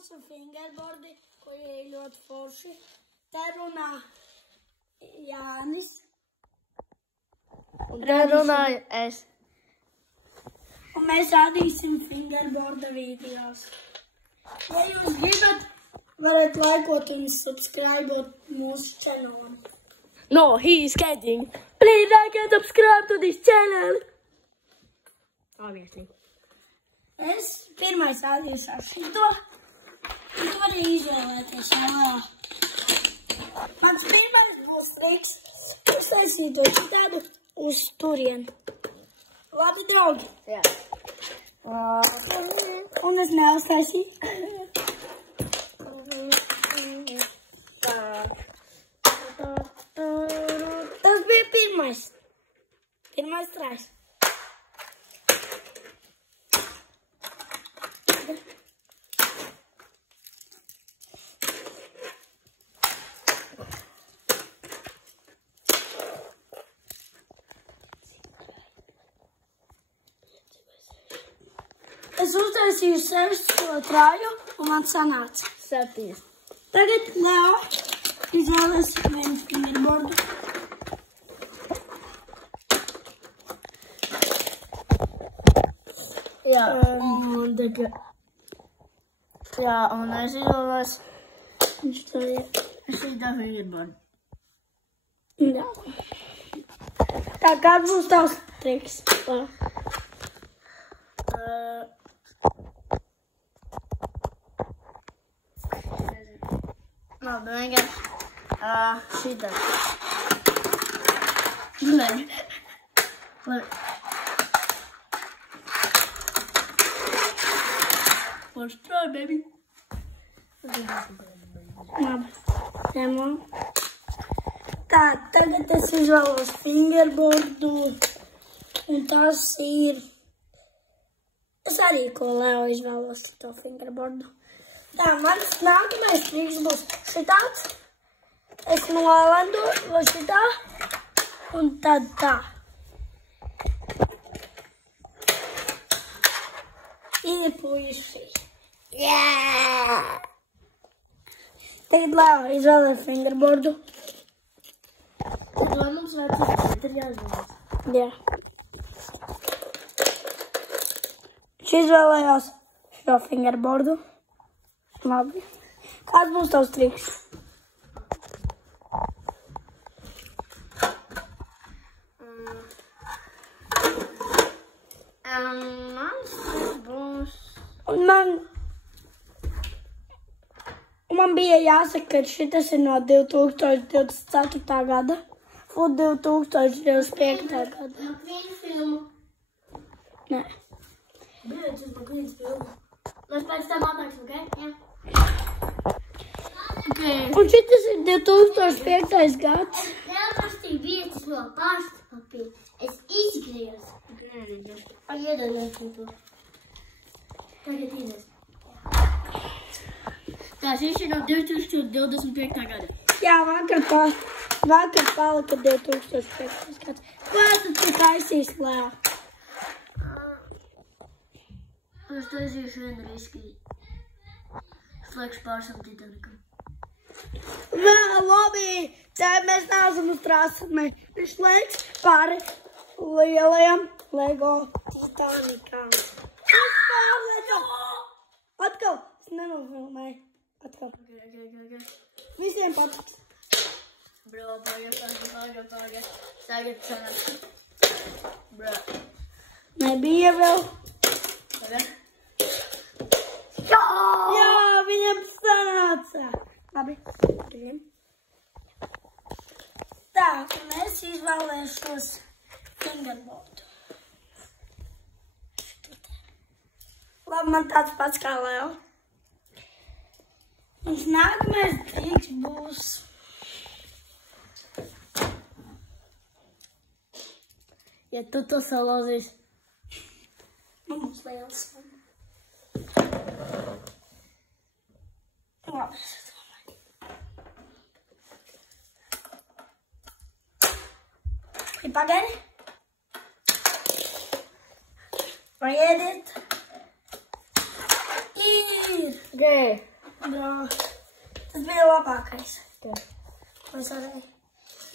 mūsu fingerboardi, kuri ir ļoti forši. Te runā Jānis. Te runāju es. Un mēs rādīsim fingerboarda videos. Ja jūs gribat, varat laikot un subscribot mūsu channel. No, he is kidding. Please like and subscribe to this channel. Obviously. Es pirmais rādīšu ar šito. Un tu vari izvēlēties. Mans pirmais būs triks. Uztaisīt to šitādu uz turienu. Labi, draugi? Jā. Un es neuztaisīju. Tas bija pirmais. Pirmais trais. Es uztaisīju 6 trāju un man sanāca. 7. Tagad Leo izvēlēs vienu fingerboardu. Jā, un tagad. Jā, un es izvēlos. Viņš to ir. Es izdevu fingerboardu. Jā. Tā, kāds būs tavs triks? Labi, vienkārši šitā. Labi. Let's try, baby. Labi. Ņemam. Tā, tagad es izvēlos fingerboardu. Un tas ir... Es arī, ko Leo izvēlos to fingerboardu. Tā, mans nākamais triks būs šitāds. Es nolendu vai šitā. Un tad tā. Ir puiši. Jā! Tagad Leo izvēlē fingerboardu. Tad lai mums vajag ir jāizvēlas. Jā. Viņš izvēlējās šo fingerboardu. Labi. Kāds būs tavs triks? Mans būs... Man bija jāsaka, ka šitas ir no 2024. gada. Un 2025. gada. No Queen filmu. Nē. Brīdis, tas no Queen filmu. Mēs pēc tam atnāksim, ok? Jā. Okay. Un šitas ir 2005. gads. Neatrastīju vietas no pasta papīra. Es izgriezu. Iedodies to. Tagad iedies. Tā, šis ir no 2025. gada. Jā, vakar palika 2005. gads. Kā tu te taisīs, Leo? Es taisīšu vienu riski. Slēgšu pārsam Titanicam. Labi, tā mēs neesam uz trāsmē. Viņš slēgs pāri lielajam Lego Titanicam. Atkal, es nenofilmēju. Atkal. Okay. Visiem patiks. Bro, pagaid. Tagad sanāk. Bro. Nebija vēl. Tagad? Jā, viņam sanāca. Labi. Tā, mēs izvēlēšos fingerboardu. Labi, man tāds pats kā Leo. Un nākamais triks būs... Ja tu to salozīs. Man būs liels. Labi. Pagaidi. Paiediet. Ir. Okay. Tas bija labākais. Ko es varēju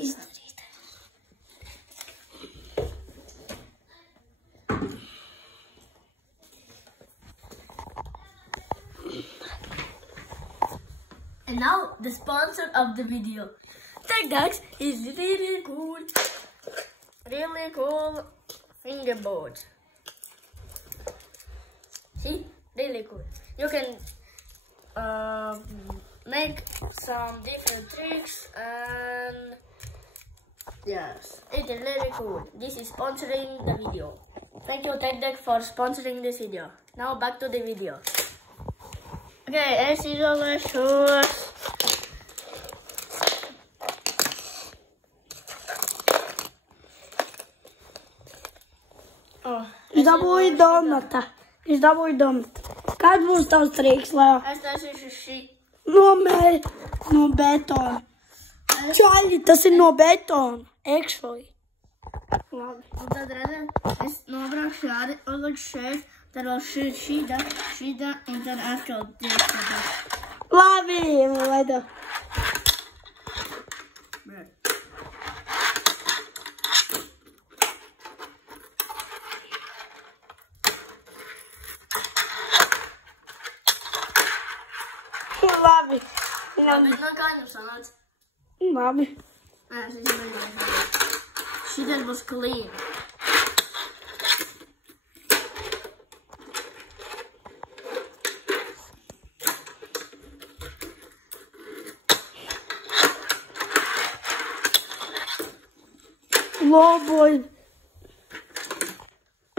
izdarīt. And now the sponsor of the video. TechDucks is really cool. Really cool fingerboard. See? Really cool. You can make some different tricks and yes, it is really cool. This is sponsoring the video. Thank you TechDuck for sponsoring this video. Now back to the video. Okay, as usual, let's show us. Izdabūju donata. Kāds būs tavs triks, Leo? Es taisīšu šī. No betona. Čaļi, tas ir no betona. Actually. Labi. Un tad redzam, es nobraukšu šādi, uzlikšu šeit, tad vēl šīdā, un tad atkal tieši. Labi, vajadzā. Labi. Labi, no kā jums sanāca? Labi. Nē, es izmēģināšu. Šitas būs clean. Loboj.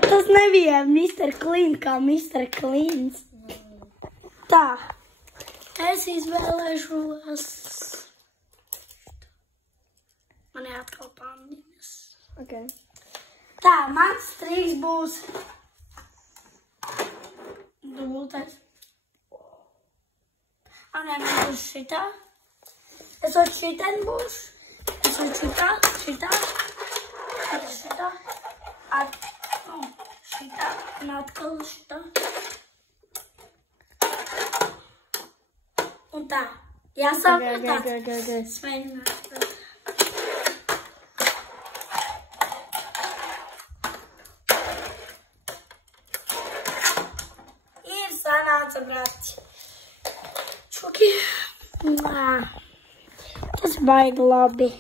Tas nebija Mr. Clean kā Mr. Cleans. Tā. Es izvēlēšos. Man jāatkal pandiņas. Okay. Tā, mans triks būs dubultais. Nē, man būs šitā. Es varu šitien būs. Es varu šitā. Šitā. Un atkal šitā. Un tā. Jāsāk no tāds. Sveicināt. Ir sanāca, brāķi. Čuki. Tas baigi labi.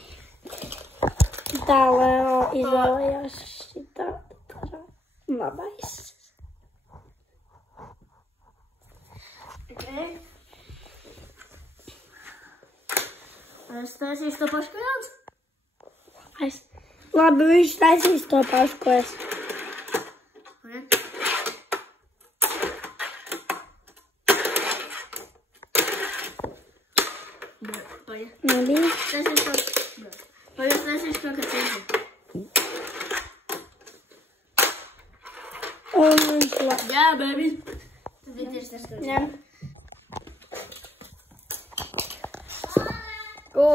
Tā Leo izvēlējās šitā. Labais. Okay. Es taisīšu to pašu, kā Jānis. Labi, viņš taisīs to pašu, ko es. Okay. Pagaid. Nebija. Taisīšu to. Pagaid, taisīšu to, ka cīši. Un viņš labi. Yeah, baby. Tad ir tieši tas, ka Ņem. Ko?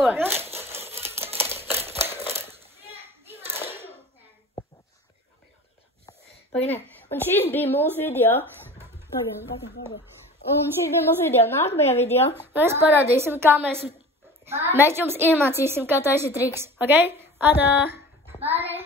Pagaid, un šis bija mūsu video. Pagaid. Un šis bija mūsu video. Nākamajā video mēs parādīsim, kā mēs jums iemācīsim, kā taisīt triks. Ok? Atā! Bari!